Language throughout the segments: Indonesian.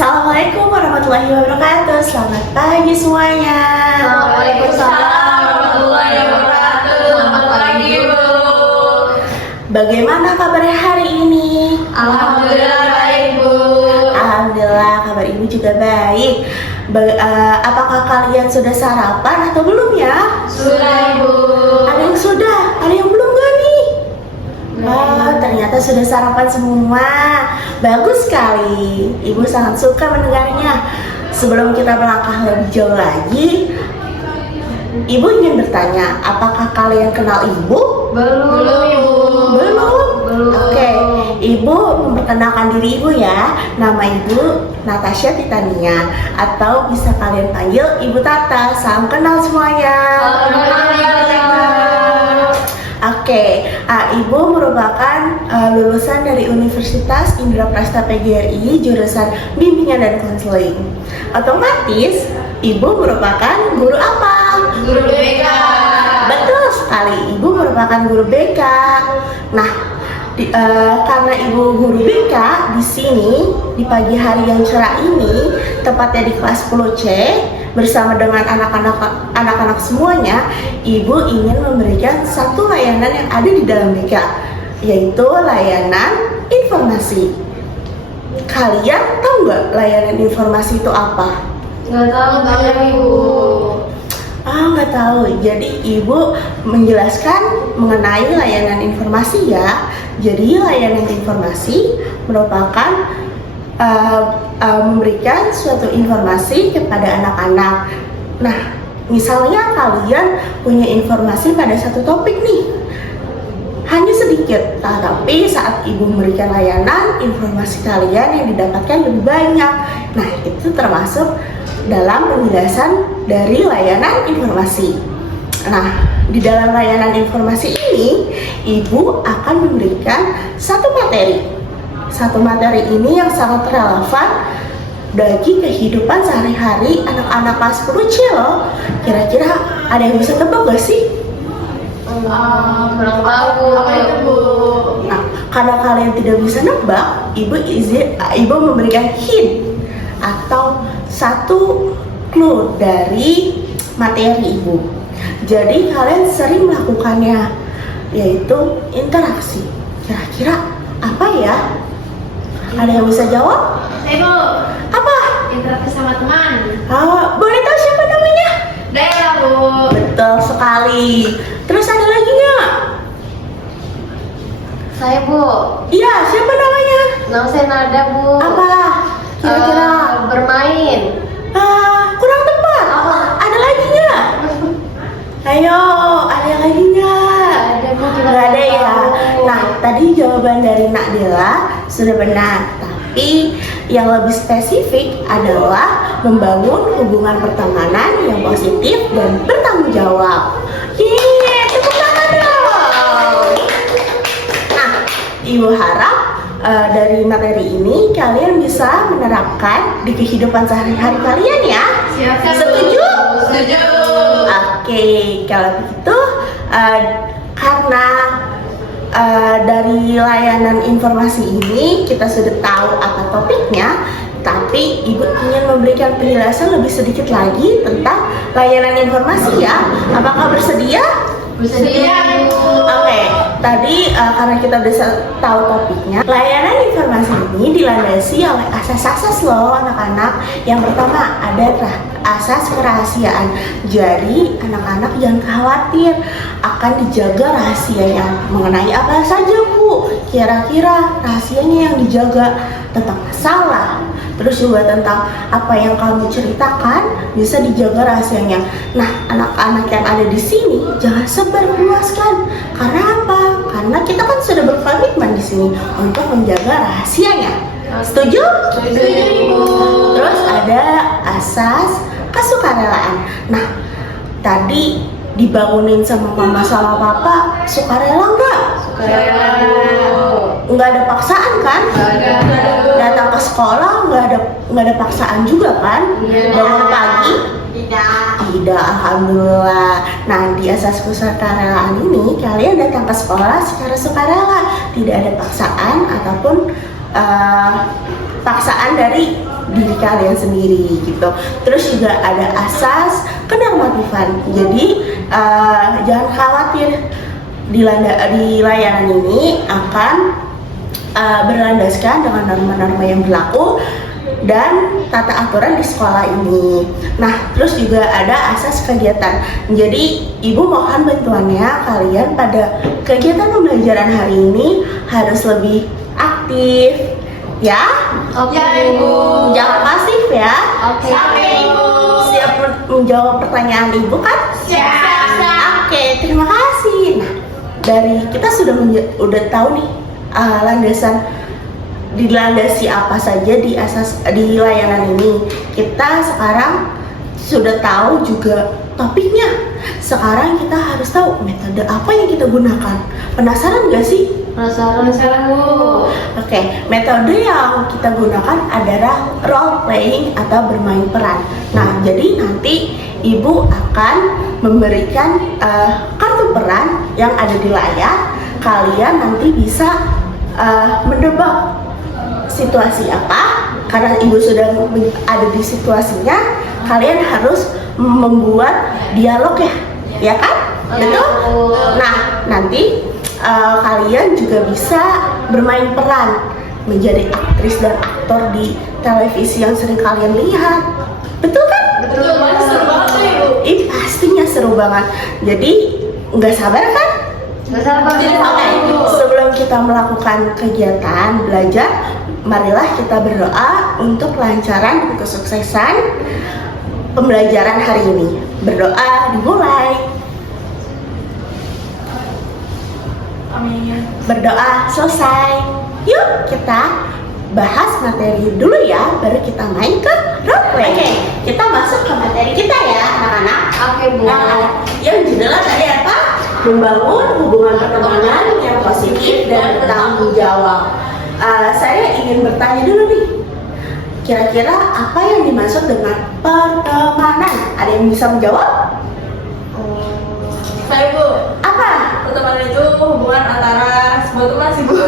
Assalamualaikum warahmatullahi wabarakatuh. Selamat pagi semuanya. Waalaikumsalam warahmatullahi wabarakatuh. Selamat pagi, Ibu. Bagaimana kabarnya hari ini? Alhamdulillah baik, Bu. Alhamdulillah kabar Ibu juga baik. Apakah kalian sudah sarapan atau belum ya? Sudah, Ibu. Ada yang sudah, ada yang belum gak nih? Oh, ternyata sudah sarapan semua. Bagus sekali. Ibu sangat suka mendengarnya. Sebelum kita melangkah lebih jauh lagi, Ibu ingin bertanya, apakah kalian kenal Ibu? Belum, Ibu. Belum? Belum. Oke, Ibu memperkenalkan diri Ibu ya. Nama Ibu Natasha Titania, atau bisa kalian panggil Ibu Tata. Salam kenal semuanya. Oke, Ibu merupakan lulusan dari Universitas Indraprasta PGRI jurusan Bimbingan dan Konseling. Otomatis, Ibu merupakan guru apa? Guru BK. Betul sekali, Ibu merupakan guru BK. Nah, karena Ibu guru BK di sini di pagi hari yang cerah ini, tepatnya di kelas 10C, bersama dengan anak-anak semuanya, Ibu ingin memberikan satu layanan yang ada di dalam BK, yaitu layanan informasi. Kalian tahu nggak layanan informasi itu apa? Nggak tahu, Ibu. Nggak tahu. Jadi Ibu menjelaskan mengenai layanan informasi ya. Jadi layanan informasi merupakan memberikan suatu informasi kepada anak-anak. Nah, misalnya kalian punya informasi pada satu topik nih, hanya sedikit, tapi saat Ibu memberikan layanan, informasi kalian yang didapatkan lebih banyak. Nah, itu termasuk dalam penjelasan dari layanan informasi. Nah, di dalam layanan informasi ini, Ibu akan memberikan satu materi. Satu materi ini yang sangat relevan bagi kehidupan sehari-hari anak-anak kelas 10C loh. Kira-kira ada yang bisa tebak gak sih? Kurang tahu. Apa itu, Bu? Nah, karena kalian tidak bisa nebak, Ibu memberikan hint atau satu clue dari materi Ibu. Jadi kalian sering melakukannya, yaitu interaksi. Kira-kira apa ya? Ada yang bisa jawab? Ibu. Apa? Interaksi sama teman. Boleh tahu siapa namanya? Dela, Bu. Betul sekali. Terus ada lagi nggak? Saya, Bu. Iya, siapa namanya? Nama saya Nada, Bu. Apa? Kira-kira? Bermain. Kurang tepat. Apa? Ada lagi nggak? Ayo, ada lagi nggak? Ada, Bu. Nggak ada ya. Nah, tadi jawaban dari Nak Dela sudah benar. Tapi yang lebih spesifik adalah membangun hubungan pertemanan yang positif dan bertanggung jawab. Yeay, tepuk tangan dong. Nah, Ibu harap dari materi ini kalian bisa menerapkan di kehidupan sehari-hari kalian ya. Siap. Setuju? Setuju. Oke, kalau begitu karena dari layanan informasi ini kita sudah tahu apa topiknya, tapi Ibu ingin memberikan penjelasan lebih sedikit lagi tentang layanan informasi ya. Apakah bersedia? Bersedia, Bu. Oke, tadi karena kita udah tahu topiknya, layanan informasi ini dilandasi oleh asas-asas loh anak-anak. Yang pertama ada asas kerahasiaan. Jadi anak-anak jangan khawatir, akan dijaga rahasianya. Mengenai apa saja, Bu? Kira-kira rahasianya yang dijaga tentang masalah, terus juga tentang apa yang kamu ceritakan bisa dijaga rahasianya. Nah, anak-anak yang ada di sini jangan sebarluaskan. Karena apa? Karena kita sini untuk menjaga rahasianya. Setuju? Setuju, Ibu. Terus ada asas kesukarelaan. Nah, tadi dibangunin sama mama sama papa, sukarela nggak? Sukarela, Bu. Nggak ada paksaan kan? Nggak ada. Datang ke sekolah nggak ada paksaan juga kan? Iya. Bangun pagi? Tidak. Alhamdulillah. Nah, di asas kesukarelaan ini kalian datang ke sekolah secara sukarela, tidak ada paksaan ataupun paksaan dari diri kalian sendiri gitu. Terus juga ada asas kenormatifan. Jadi jangan khawatir di layanan ini akan berlandaskan dengan norma-norma yang berlaku dan tata aturan di sekolah ini. Nah, terus juga ada asas kegiatan. Jadi, Ibu mohon bantuannya kalian pada kegiatan pembelajaran hari ini harus lebih aktif, ya. Oke, Ya, Ibu. Jangan pasif ya. Oke. Sampai Ibu. Siap menjawab pertanyaan Ibu kan? Siap. Oke, terima kasih. Nah, dari kita udah tahu nih landasan dilandasi apa saja di layanan ini. Kita sekarang sudah tahu juga topiknya. Sekarang kita harus tahu metode apa yang kita gunakan. Penasaran nggak sih? Penasaran, Bu. Oke, metode yang kita gunakan adalah role playing atau bermain peran. Nah, jadi nanti Ibu akan memberikan kartu peran yang ada di layar. Kalian nanti bisa menebak situasi apa. Karena Ibu sudah ada di situasinya, kalian harus membuat dialog ya kan? Betul? Nah, nanti kalian juga bisa bermain peran menjadi aktris dan aktor di televisi yang sering kalian lihat. Betul kan? Betul, Banget, seru banget tuh, Ibu. Ih, pastinya seru banget. Jadi nggak sabar kan? Nggak sabar, Oke, Bu. sebelum kita melakukan kegiatan belajar, marilah kita berdoa untuk kelancaran dan kesuksesan pembelajaran hari ini. Berdoa dimulai. Amin. Berdoa selesai. Yuk kita bahas materi dulu ya, baru kita main ke role play. Oke, kita masuk ke materi kita ya anak-anak. Oke, Bu. Nah, yang judulnya tadi apa? Membangun hubungan pertemanan yang positif dan bertanggung jawab. Saya ingin bertanya dulu nih, kira-kira apa yang dimaksud dengan pertemanan? Ada yang bisa menjawab? Saya, Bu. Apa? Pertemanan itu hubungan antara sebuah teman sih, Bu.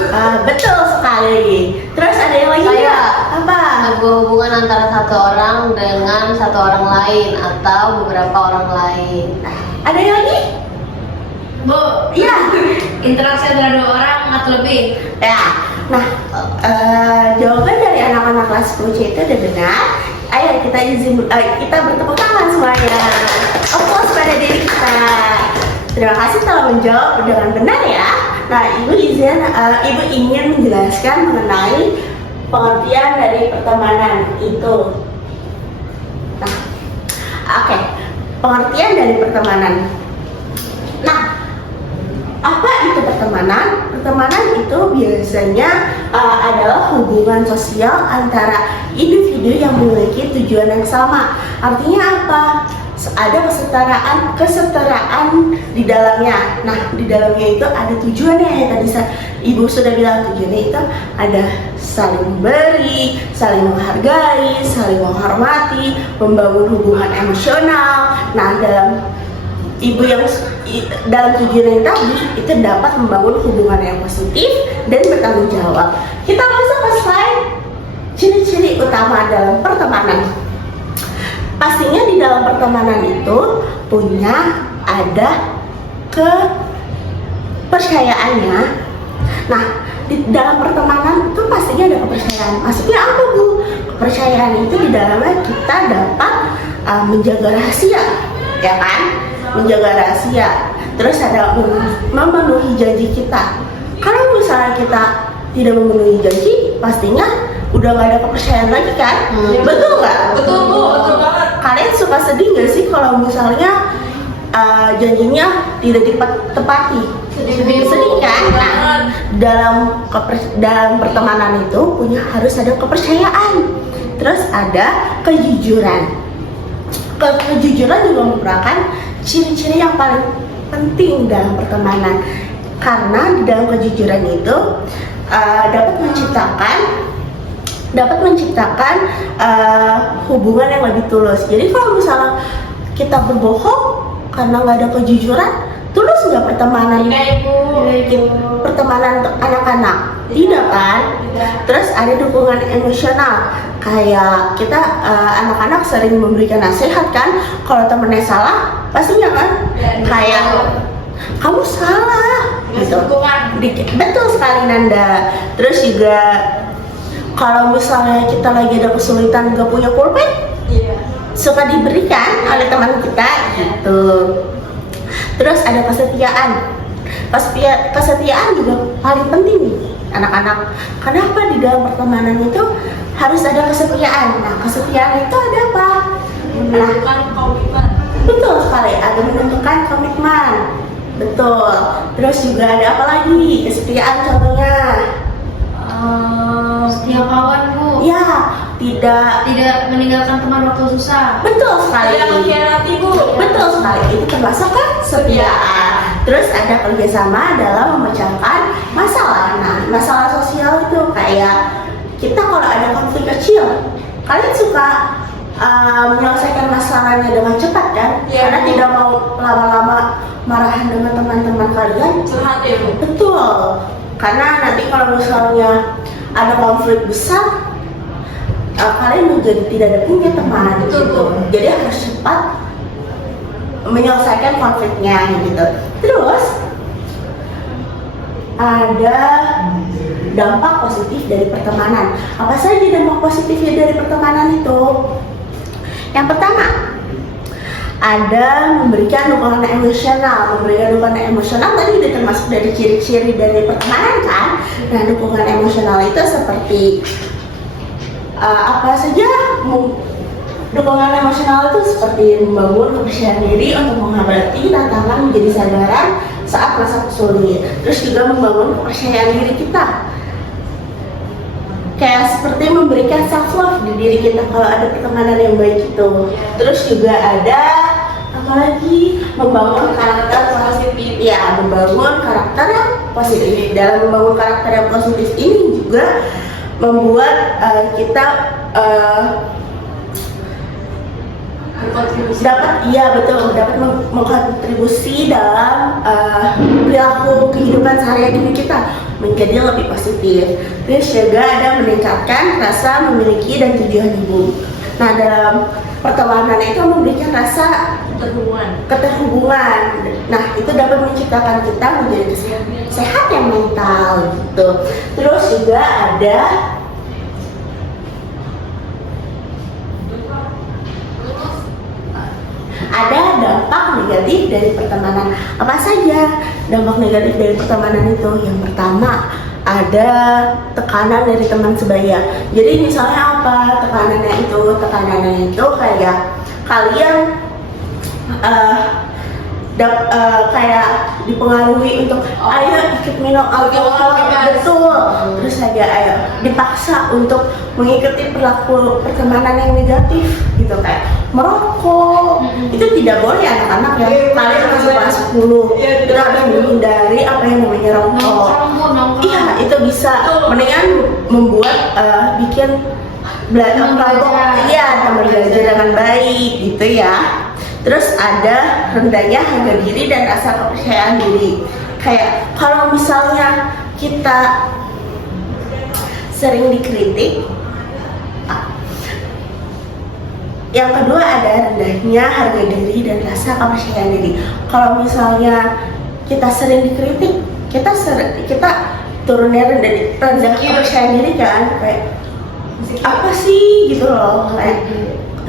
Betul sekali. Terus ada yang lagi Saya. nggak? Apa? Sebuah hubungan antara satu orang dengan satu orang lain atau beberapa orang lain. Ada yang lagi? Bu, Iya. interaksi antara dua orang atau lebih. Ya. Nah, jawaban dari anak-anak kelas 10C itu udah benar. Ayo kita bertepuk tangan semuanya. Applause pada diri kita. Terima kasih telah menjawab dengan benar ya. Nah, Ibu ingin menjelaskan mengenai pengertian dari pertemanan itu. Nah, oke. Pengertian dari pertemanan. Nah, apa itu pertemanan? Pertemanan itu biasanya adalah hubungan sosial antara individu yang memiliki tujuan yang sama. Artinya apa? Ada kesetaraan di dalamnya. Nah, di dalamnya itu ada tujuannya yang tadi Ibu sudah bilang. Tujuannya itu ada saling beri, saling menghargai, saling menghormati, membangun hubungan emosional. Nah, dalam tujuan yang tadi itu dapat membangun hubungan yang positif dan bertanggung jawab. Kita masuk ke slide ciri-ciri utama dalam pertemanan. Pastinya di dalam pertemanan itu ada kepercayaannya. Nah, di dalam pertemanan itu pastinya ada kepercayaan. Maksudnya apa, Bu? Kepercayaan itu di dalamnya kita dapat menjaga rahasia, ya kan? Menjaga rahasia. Terus ada memenuhi janji kita. Kalau misalnya kita tidak memenuhi janji, pastinya udah nggak ada kepercayaan lagi kan? Betul nggak? Betul, Bu. Betul banget. Kalian suka sedih nggak sih kalau misalnya janjinya tidak ditepati? Sedih, Bu. Sedih kan? Nah, dalam pertemanan itu harus ada kepercayaan, terus ada kejujuran. Kejujuran juga merupakan ciri-ciri yang paling penting dalam pertemanan, karena di dalam kejujuran itu dapat menciptakan hubungan yang lebih tulus. Jadi kalau misalnya kita berbohong karena nggak ada kejujuran, tulus nggak pertemanan? Pertemanan untuk anak-anak? Tidak kan? Terus ada dukungan emosional, kayak kita anak-anak sering memberikan nasihat kan, kalau temennya salah pastinya kan kayak kamu salah gitu. Betul sekali Nanda. Terus juga kalau misalnya kita lagi ada kesulitan nggak punya pulpen, suka diberikan oleh teman kita gitu. Terus ada kesetiaan. Kesetiaan juga paling penting nih anak-anak. Kenapa di dalam pertemanan itu harus ada kesetiaan? Nah, kesetiaan itu ada apa? Menentukan komitmen. Betul sekali, ada menentukan komitmen. Betul. Terus juga ada apa lagi? Kesetiaan contohnya. Setia kawan, Bu. Ya, tidak meninggalkan teman waktu susah. betul sekali. Tidak mengkhianati, Bu. Betul sekali, itu termasuk kan kesetiaan. Terus ada kerjasama dalam memecahkan masalah. Nah, masalah sosial itu kayak kita kalau ada konflik kecil, kalian suka menyelesaikan masalahnya dengan cepat kan? Karena tidak mau lama-lama marahan dengan teman-teman kalian. Curhat ya, Bu. Betul, karena nanti kalau misalnya ada konflik besar, kalian menjadi tidak ada punya teman gitu. Jadi harus cepat menyelesaikan konfliknya gitu. Terus ada dampak positif dari pertemanan. Apa saja dampak positifnya dari pertemanan itu? Yang pertama, ada memberikan dukungan emosional. Memberikan dukungan emosional tadi udah termasuk dari ciri-ciri dari pertemanan kan? Nah, dukungan emosional itu seperti apa saja? Dukungan emosional itu seperti membangun kepercayaan diri untuk menghadapi tantangan menjadi sadaran saat masa sulit. Terus juga membangun kepercayaan diri kita. Kayak seperti memberikan self love di diri kita kalau ada pertemanan yang baik itu. Terus juga ada apalagi membangun karakter positif. Ya, membangun karakter yang positif. Dalam membangun karakter yang positif ini juga membuat kita dapat mengkontribusi dalam perilaku kehidupan sehari-hari kita menjadi lebih positif. Terus juga ada meningkatkan rasa memiliki dan tujuan hidup. Nah, dalam pertemanan itu memberikan rasa keterhubungan. Nah, itu dapat menciptakan kita menjadi sehat yang mental gitu. Terus juga ada dampak negatif dari pertemanan. Apa saja dampak negatif dari pertemanan itu? Yang pertama, ada tekanan dari teman sebaya. Jadi misalnya apa tekanannya itu? Tekanannya itu kayak kalian kayak dipengaruhi untuk ayo ikut minum alkohol, betul. Terus kayak ayo dipaksa untuk mengikuti perilaku pertemanan yang negatif gitu, kayak merokok. Itu tidak boleh anak-anak ya. Kalian masih kelas 10, kita harus menghindari apa yang namanya rokok. Iya, itu bisa mendingan membuat bikin belajar dengan baik gitu ya. Terus ada rendahnya harga diri dan rasa kepercayaan diri. Kayak kalau misalnya kita sering dikritik. Yang kedua ada rendahnya harga diri dan rasa kepercayaan diri. Kalau misalnya kita sering dikritik, kita turunnya rendah kepercayaan diri kan, kayak apa sih gitu loh, kayak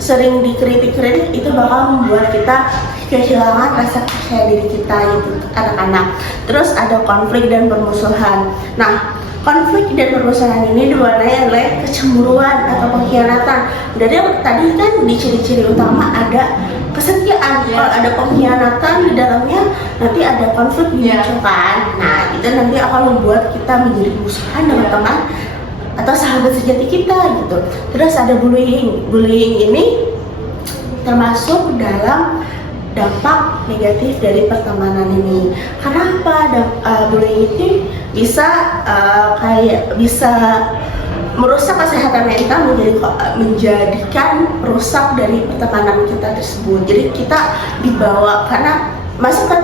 sering dikritik itu bakal membuat kita kehilangan rasa percaya diri kita gitu, anak-anak. Terus ada konflik dan permusuhan. Nah, konflik dan permusuhan ini diwarnai oleh kecemburuan atau pengkhianatan. Dari tadi kan di ciri-ciri utama ada kesetiaan. Kalau ada pengkhianatan di dalamnya, nanti ada konflik dimunculkan. Nah, itu nanti akan membuat kita menjadi musuhan dengan teman atau sahabat sejati kita gitu. Terus ada bullying. Bullying ini termasuk dalam dampak negatif dari pertemanan ini. Kenapa bullying itu bisa bisa merusak kesehatan mental, menjadikan perusak dari pertemanan kita tersebut. Jadi kita dibawa karena masuk ke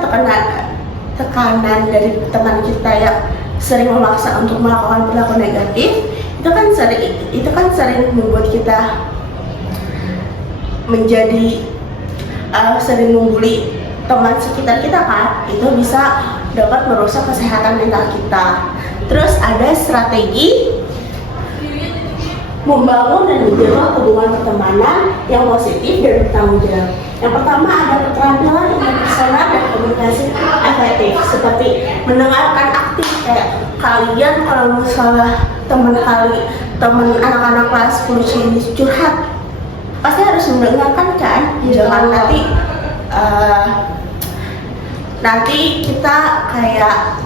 tekanan dari teman kita yang sering memaksa untuk melakukan perilaku negatif, itu kan sering membuat kita menjadi sering membuli teman sekitar kita kan, itu bisa dapat merusak kesehatan mental kita. Terus ada strategi membangun dan menjaga hubungan pertemanan yang positif dan bertanggung jawab. Yang pertama ada keterampilan interpersonal dan komunikasi efektif, seperti mendengarkan aktif. Kayak kalian kalau misalnya teman anak-anak kelas 10C ini curhat, pasti harus mendengarkan kan, jangan nanti kita kayak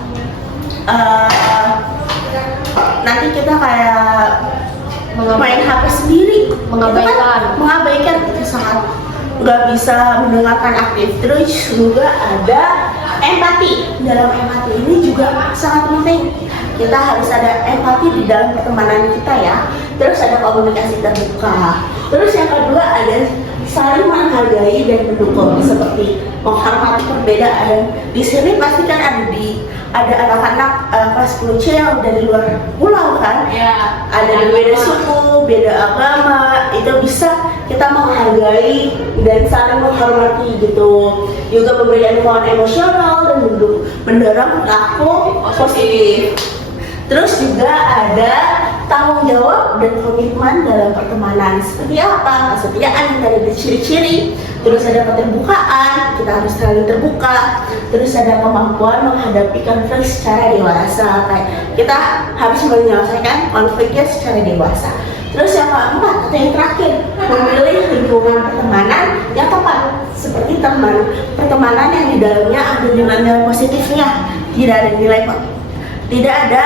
main HP sendiri, mengabaikan itu sangat nggak bisa mendengarkan aktif. Terus juga ada empati. Dalam empati ini juga sangat penting. Kita harus ada empati di dalam pertemanan kita ya. Terus ada komunikasi terbuka. Terus yang kedua ada saling menghargai dan mendukung, seperti menghormati perbedaan. Di sini pasti kan ada anak-anak kelas 10C yang dari luar pulau kan, ada beda suku, beda agama, itu bisa kita menghargai dan saling menghormati gitu. Juga memberikan dukungan emosional dan mendorong perilaku positif. Terus juga ada tanggung jawab dan komitmen dalam pertemanan. Seperti apa? Kesetiaan, kita ada ciri-ciri. Terus ada keterbukaan, kita harus selalu terbuka. Terus ada kemampuan menghadapi konflik secara dewasa. Kayak kita harus menyelesaikan konfliknya secara dewasa. Terus yang keempat atau yang terakhir, memilih lingkungan pertemanan yang tepat. Seperti pertemanan yang di dalamnya ada nilai positifnya, tidak ada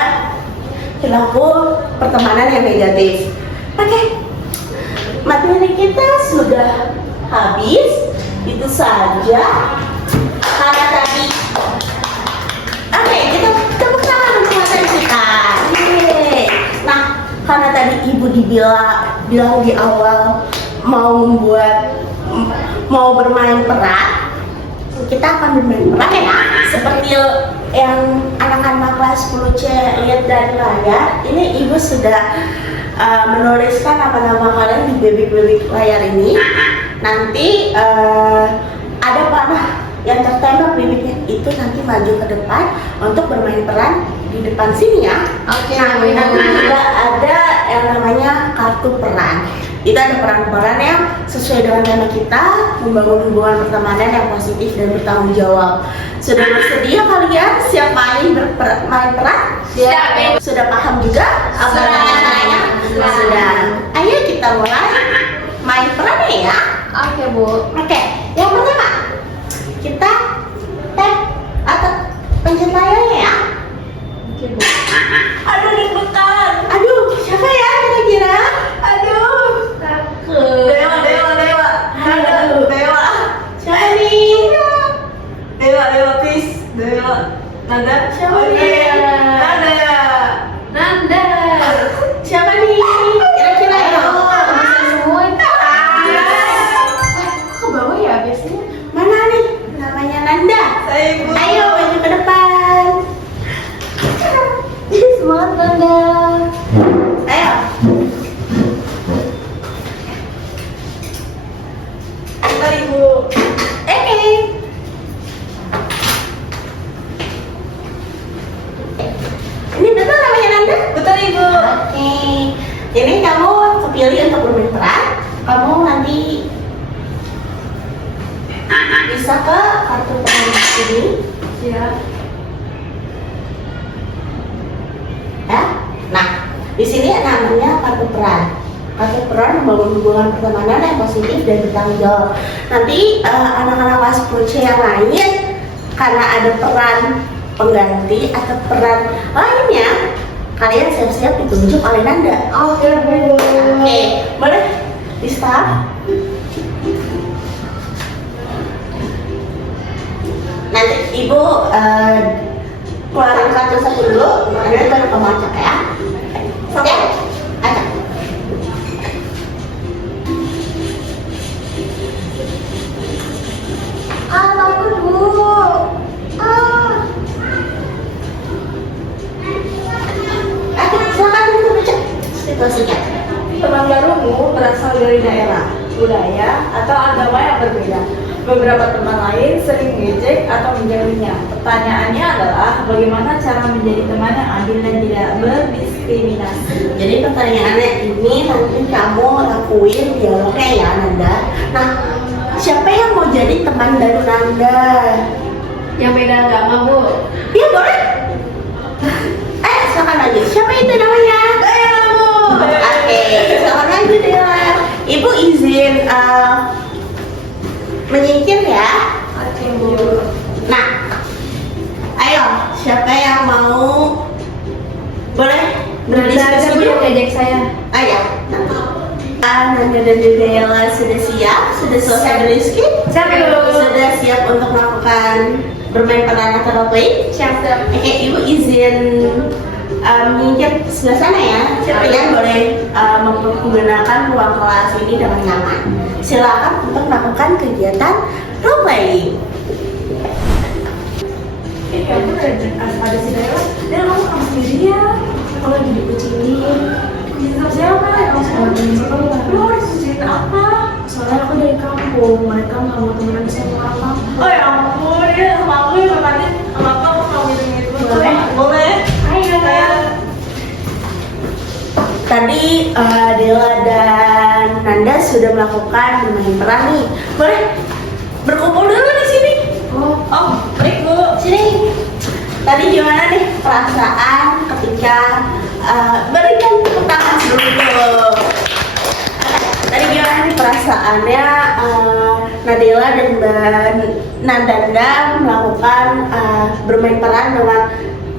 perilaku pertemanan yang negatif. Oke, materi kita sudah habis. Itu saja karena tadi. Oke, kita tepuk tangan untuk materi kita. Yeay. Nah, karena tadi ibu bilang di awal mau bermain peran, kita akan bermain peran ya, seperti yang anak-anak kelas 10C lihat dari layar. Ini ibu sudah menuliskan nama-nama kalian di bebek-bebek layar ini. Nanti ada panah yang tertembak bibitnya itu nanti maju ke depan untuk bermain peran di depan sini ya. Oke. Nah, nanti juga ada yang namanya kartu peran. Itu ada peran-peran yang sesuai dengan tema kita, membangun hubungan pertemanan yang positif dan bertanggung jawab. Sudah bersedia kalian siap main peran? Siap. Sudah paham juga apa namanya? Sudah. Ayo kita mulai main perannya ya. Oke, Bu. Oke, yang pertama kita tap atau pencet layarnya ya. Oke, Bu. Aduh, deg-degan. Aduh, siapa ya kira-kira? Aduh. Takut. Dewa. Aduh. Dewa. Siapa nih? Dewa, please. Dewa. Nanda. Siapa nih? Nanda. Siapa nih? Kira-kira ya? Semua itu. Ke bawah ya biasanya. Mana nih? Namanya Nanda. Saya Ibu. Ayo maju ke depan. Semangat, Nanda. Ayo. Bentar, Ibu. Oke. Ini betul namanya Nanda? Betul, Ibu. Oke. Ini kamu kepilih untuk bermain peran. Kamu nanti bisa ke kartu peran ini Siap. ya. Di sini namanya kartu peran. Kartu peran membangun hubungan pertemanan yang positif dan bertanggung jawab. Nanti anak-anak kelas 10C yang lain karena ada peran pengganti atau peran lainnya, kalian siap-siap ditunjuk oleh Nanda. Oke, Bu. Oke, boleh di start. Nanti ibu keluarin kartu satu dulu, Nanda baru kamu acak ya. Oke, acak. Takut, Bu. Acak, silakan ibu baca situasinya. Teman barumu berasal dari daerah, budaya, atau agama yang berbeda. Beberapa teman lain sering mengejek atau menjauhinya. Pertanyaannya adalah bagaimana cara menjadi teman yang adil dan tidak berdiskriminasi. Jadi pertanyaannya ini nanti kamu lakuin dialognya ya Nanda. Nah, siapa yang mau jadi teman dari Nanda? Yang beda agama, Bu. Iya boleh. Silakan aja. Siapa itu namanya? Daerah, Bu. Oke, silakan aja Dela. Ibu izin menyingkir ya. Oke, Bu. Nah, ayo siapa yang mau boleh Nanda aja, Bu, yang ngejek saya. Ayo. Nanda dan Dela sudah siap? Sudah selesai berdiskusi? Siap, Bu. Sudah siap untuk melakukan bermain peran atau role play? Siap. Oke, ibu izin menyingkir sebelah sana ya. Kalian boleh menggunakan ruang kelas ini dengan nyaman. Silakan untuk melakukan kegiatan role playing. Kamu ada si Daerah. Daerah, kamu sama sendirian. Kalau lagi dikucingin, Bisa siapa? Kamu sama temen-temen. Lu harus cerita apa? soalnya aku dari kampung, mereka nggak mau temenan sama aku. Oh ya ampun, dia sama aku ya katanya sama aku mau gitu-gitu. Boleh? Boleh. Ayo. Tadi Dela dan Nanda sudah melakukan bermain peran nih. Boleh berkumpul dulu di sini. Oh, baik Bu. Sini. Tadi gimana nih perasaan ketika berikan tepuk tangan dulu. Tadi gimana nih perasaannya Nadela dan Nandanda melakukan bermain peran dalam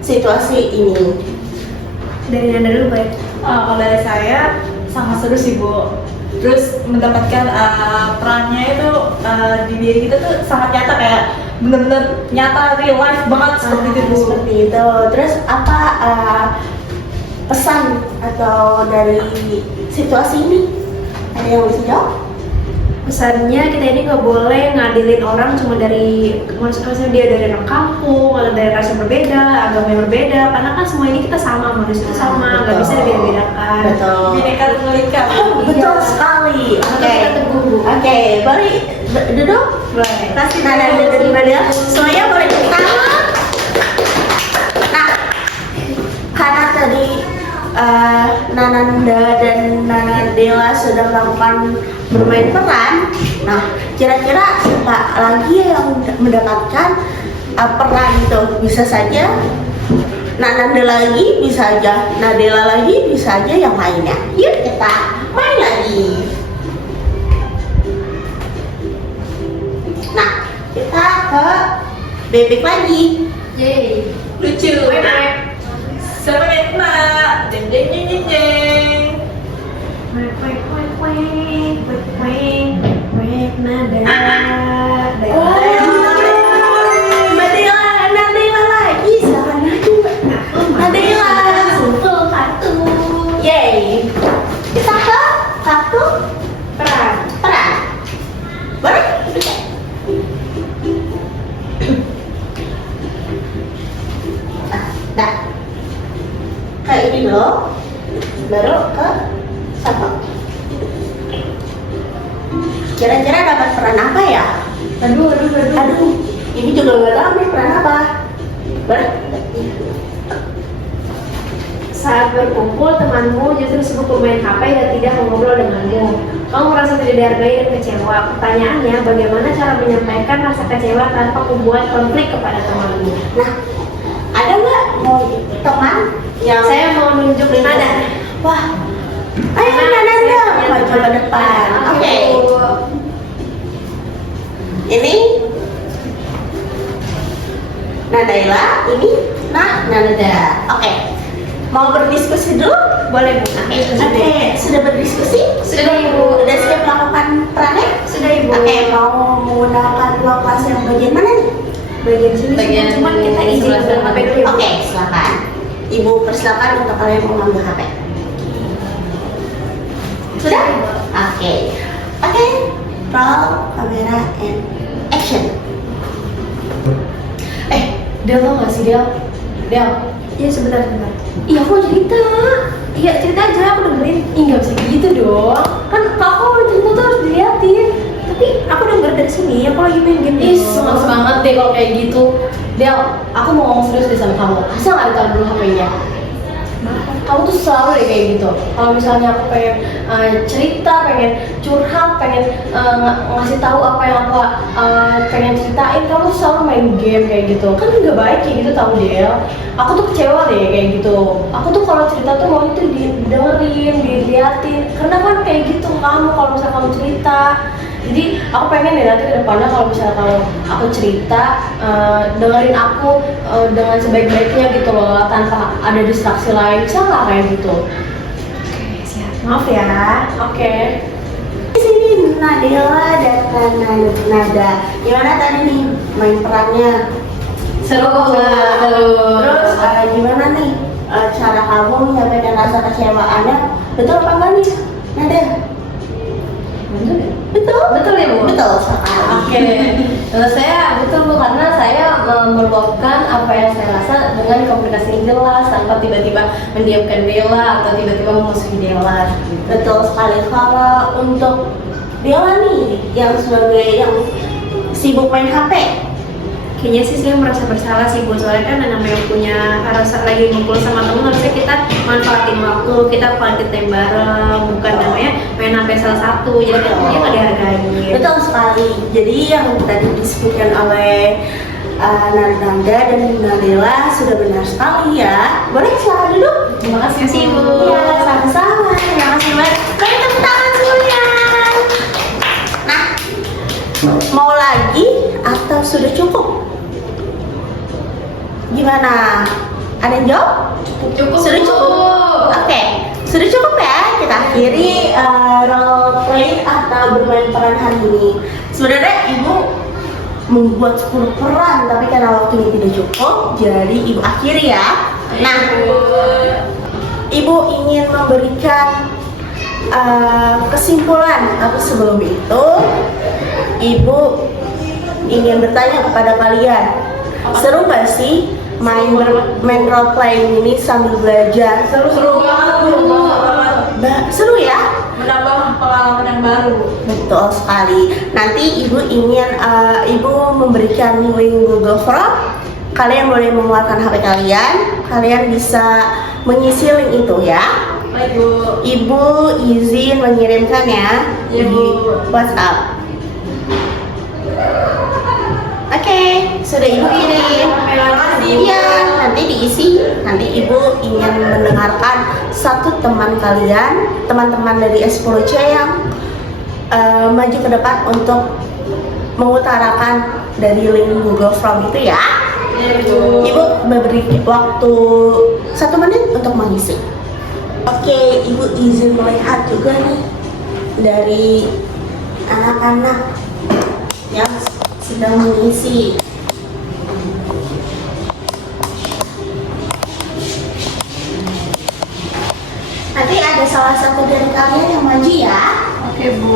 situasi ini? Dari Nanda dulu, baik. Kalau dari saya sangat seru sih Bu. Terus mendapatkan perannya itu di diri kita tuh sangat nyata, kayak bener-bener nyata, real life banget seperti itu Bu. Seperti itu. Terus apa pesan atau dari situasi ini? Ada yang bisa jawab? Pesannya kita ini nggak boleh ngadilin orang cuma dari maksudnya dia dari orang kampung atau dari ras yang berbeda, agama yang berbeda, karena kan semua ini kita sama, manusia itu sama, nggak bisa dibeda-bedakan. Betul. Bineka Tunggal Ika. Betul sekali. Maka Oke. kita teguh, Bu. Oke, boleh duduk. Boleh. Kasih Nanda dan Nadela. Semuanya boleh tepuk tangan. Nah, karena tadi Nanda dan Nadela sudah melakukan bermain peran. Nah, kira-kira siapa lagi yang mendapatkan peran itu? Bisa saja Nanda lagi, bisa aja Nadela lagi, bisa aja yang lainnya. Yuk kita main lagi. Nah, kita ke bebek lagi. Yeay. Lucu. Siapa yang kena? Jeng jeng jeng jeng jeng. Wek wek wek wek wek wek wek Nada. Nadela lagi, sana juga. Nadela. Sumpel kartu. Yeay. Kita ke kartu Peran. peran. Boleh? Dah. Ke ini dulu. Baru ke siapa? Kira-kira dapat peran apa ya? Aduh. Aduh, ini juga nggak tahu nih peran apa. Boleh? Saat berkumpul, temanmu justru sibuk bermain HP dan tidak mengobrol denganmu. Kamu merasa tidak dihargai dan kecewa. Pertanyaannya, bagaimana cara menyampaikan rasa kecewa tanpa membuat konflik kepada temanmu? Nah, ada nggak mau teman yang Saya mau nunjuk Nada. Wah, ayo Nanda, maju ke depan. Oke. Ini Nadaila, ini Nanda. Oke. Mau berdiskusi dulu? Boleh Bu. Oke, sudah berdiskusi? Sudah, Ibu. Sudah siap melakukan perannya? Sudah Ibu. Oke, mau menggunakan ruang kelas yang bagian mana nih? Bagian sini Bagian cuma kita izin sebelah ambil sana. HP dulu. Ibu. Oke, silakan. Ibu persilakan untuk kalian mengambil HP. Sudah? Oke. Oke, roll kamera and action. Del tau gak sih Del? Del, Iya sebentar. iya aku mau cerita. Iya cerita aja, aku dengerin. Ih gak bisa gitu dong. Kan kalau aku cerita tuh harus diliatin. Tapi aku denger dari sini, aku lagi main game. Ih semangat banget deh kalau kayak gitu. Del, aku mau ngomong serius deh sama kamu. Asal gak ditaruh dulu HP-nya. Kamu tuh selalu deh kayak gitu. Kalau misalnya aku pengen cerita, pengen curhat, pengen ngasih tahu apa yang aku pengen ceritain, kamu tuh selalu main game kayak gitu. Kan nggak baik kayak gitu tahu Del. Aku tuh kecewa deh kayak gitu. Aku tuh kalau cerita tuh mau itu didengerin, diliatin. Karena kan kayak gitu kamu kalau misalnya kamu cerita. Jadi aku pengen deh nanti ke depannya kalau misalnya aku cerita, dengerin aku dengan sebaik-baiknya gitu loh, tanpa ada distraksi lain. Bisa nggak kayak gitu? Oke, siap. Maaf ya. Oke. Di sini Nadila dan Nada. Gimana tadi nih main perannya? Seru. Terus gimana nih cara kamu menyampaikan rasa kecewaannya? Betul apa enggak nih, Nada? Betul? Betul ya Bu? Betul sekali. Oke, kalau saya betul Bu, karena saya meluapkan apa yang saya rasa dengan komunikasi yang jelas tanpa tiba-tiba mendiamkan Dela atau tiba-tiba memusuhi Dela. Betul sekali. Kalau untuk Dela nih yang sebagai yang sibuk main HP, Kayaknya sih saya merasa bersalah sih Bu, soalnya kan namanya punya rasa lagi ngumpul sama temen, harusnya kita manfaatin waktu, kita quality time bareng, bukan namanya main HP salah satu, jadi kan dia nggak dihargain. betul sekali. Jadi yang tadi disebutkan oleh Nanda dan Nadela sudah benar sekali ya. Boleh silakan duduk. Terima kasih Bu. Iya, sama-sama. Terima kasih banyak. Baik, tepuk tangan semuanya. Nah, mau lagi atau sudah cukup? Gimana? Ada yang jawab? Cukup. Sudah cukup. Oke, sudah cukup ya. Kita akhiri role play atau bermain peran hari ini. Sebenarnya ibu membuat 10 peran, tapi karena waktunya tidak cukup, jadi ibu akhiri ya. Nah, ibu ingin memberikan kesimpulan, tapi sebelum itu ibu ingin bertanya kepada kalian, seru gak sih main role playing ini sambil belajar? Seru banget Bu. Seru ya? Menambah pengalaman yang baru. Betul sekali. Nanti ibu ingin ibu memberikan link Google Form. Kalian boleh mengeluarkan HP kalian. Kalian bisa mengisi link itu ya. Baik Bu. Ibu izin mengirimkan ya Iya, di Bu. WhatsApp. Oke, sudah ibu kirim. Iya, nanti diisi. Nanti ibu ingin mendengarkan satu teman kalian, teman-teman dari S10C yang maju ke depan untuk mengutarakan dari link Google Form itu ya. Iya Bu. Ibu memberi waktu 1 menit untuk mengisi. Oke, ibu izin melihat juga nih dari anak-anak yang sedang mengisi. Nanti ada salah satu dari kalian yang maju ya. Oke Bu.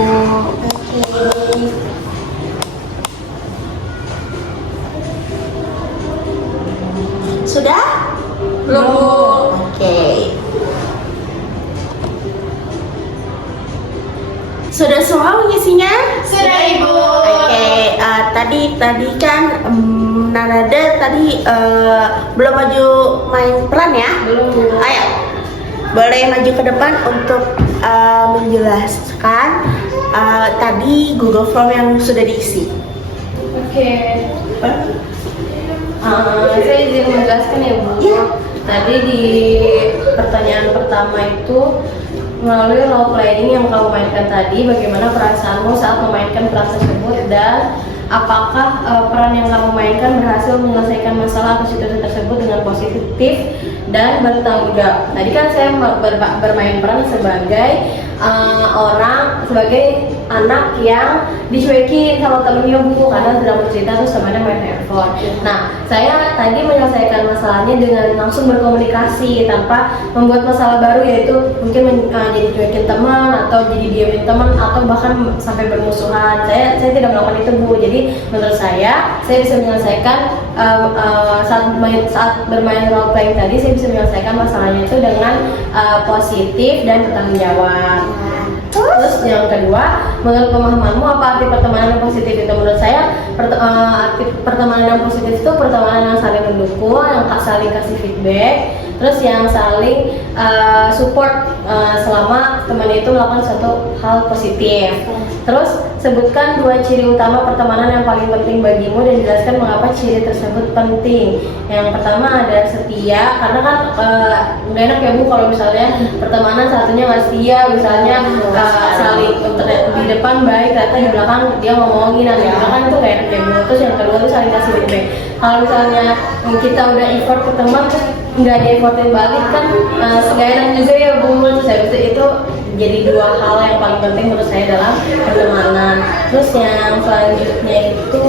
Oke. Sudah? Belum Bu. Oke. Sudah semua mengisinya? Sudah Ibu. Oke, tadi kan Nada tadi belum maju main peran ya? Belum Bu. Ayo, boleh maju ke depan untuk menjelaskan tadi Google Form yang sudah diisi. Oke. Saya izin menjelaskan ya Bu. Iya. Tadi di pertanyaan pertama pertama itu melalui role playing yang kamu mainkan tadi, bagaimana perasaanmu saat memainkan peran tersebut dan apakah peran yang kamu mainkan berhasil menyelesaikan masalah atau situasi tersebut dengan positif dan bertanggung jawab. Tadi kan saya bermain peran sebagai sebagai anak yang dicuekin sama temennya Bu karena sedang bercerita terus temannya main handphone. Nah, saya tadi menyelesaikan masalahnya dengan langsung berkomunikasi tanpa membuat masalah baru, yaitu mungkin jadi cuekin teman atau jadi diemin teman atau bahkan sampai bermusuhan. Saya tidak melakukan itu Bu. Jadi menurut saya bisa menyelesaikan saat bermain role playing tadi, saya bisa menyelesaikan masalahnya itu dengan positif dan bertanggung jawab. Terus yang kedua, menurut pemahamanmu apa arti pertemanan yang positif itu? Menurut saya arti pertemanan yang positif itu pertemanan yang saling mendukung, yang saling kasih feedback, terus yang saling support selama teman itu melakukan suatu hal positif. Terus sebutkan 2 ciri utama pertemanan yang paling penting bagimu dan jelaskan mengapa ciri tersebut penting. Yang pertama ada setia, karena kan nggak enak ya Bu kalau misalnya pertemanan satunya nggak setia, misalnya saling di depan baik, ternyata di belakang dia ngomongin nanti kan itu nggak enak ya Bu. Terus yang kedua itu saling kasih feedback. Kalau misalnya kita udah effort ke teman terus nggak ada effortin balik kan nggak enak juga ya Bu. Terus habis itu jadi 2 hal yang paling penting menurut saya dalam pertemanan. Terus yang selanjutnya itu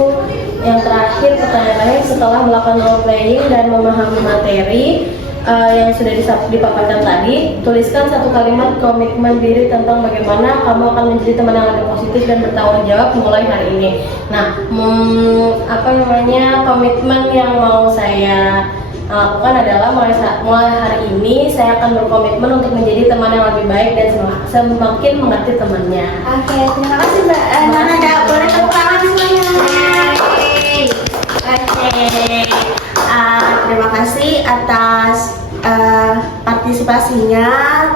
yang terakhir, pertanyaan setelah melakukan role playing dan memahami materi yang sudah dipaparkan tadi, tuliskan 1 kalimat komitmen diri tentang bagaimana kamu akan menjadi teman yang lebih positif dan bertanggung jawab mulai hari ini. Nah, komitmen yang mau saya lakukan adalah mulai hari ini saya akan berkomitmen untuk menjadi teman yang lebih baik dan semakin mengerti temannya. Oke, terima kasih Mbak Nanda. Boleh tepuk tangan semuanya. Oke, terima kasih atas partisipasinya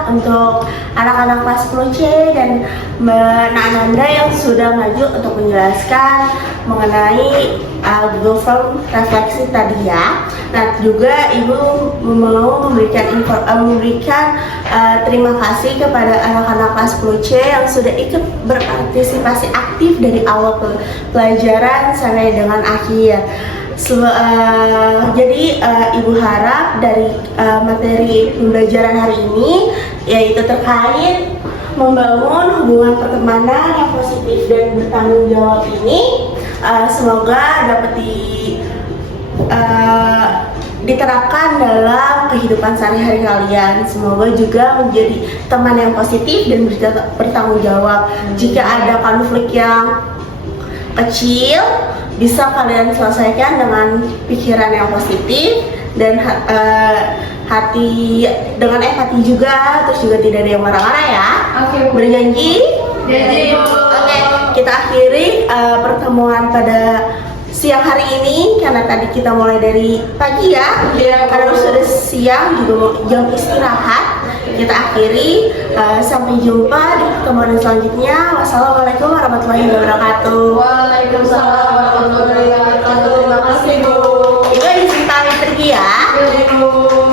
untuk anak-anak kelas 10C dan Mbak Nanda yang sudah maju untuk menjelaskan mengenai Google Form refleksi tadi ya. Nah, juga Ibu mau memberikan terima kasih kepada anak-anak kelas 10C yang sudah ikut berpartisipasi aktif dari awal pelajaran sampai dengan akhir. Jadi Ibu harap dari materi pembelajaran hari ini yaitu terkait membangun hubungan pertemanan yang positif dan bertanggung jawab ini semoga dapat diterapkan dalam kehidupan sehari-hari kalian. Semoga juga menjadi teman yang positif dan bertanggung jawab. Jika ada konflik yang kecil bisa kalian selesaikan dengan pikiran yang positif dan hati dengan empati juga, terus juga tidak ada yang marah-marah ya. Oke. Berjanji? Janji. Oke, kita akhiri pertemuan pada siang hari ini karena tadi kita mulai dari pagi ya. Karena sudah siang juga jam istirahat. Kita akhiri, sampai jumpa di pertemuan selanjutnya. Wassalamualaikum warahmatullahi wabarakatuh. Waalaikumsalam warahmatullahi wabarakatuh. Terima kasih Bu. Ibu izin pamit pergi ya. Ibu.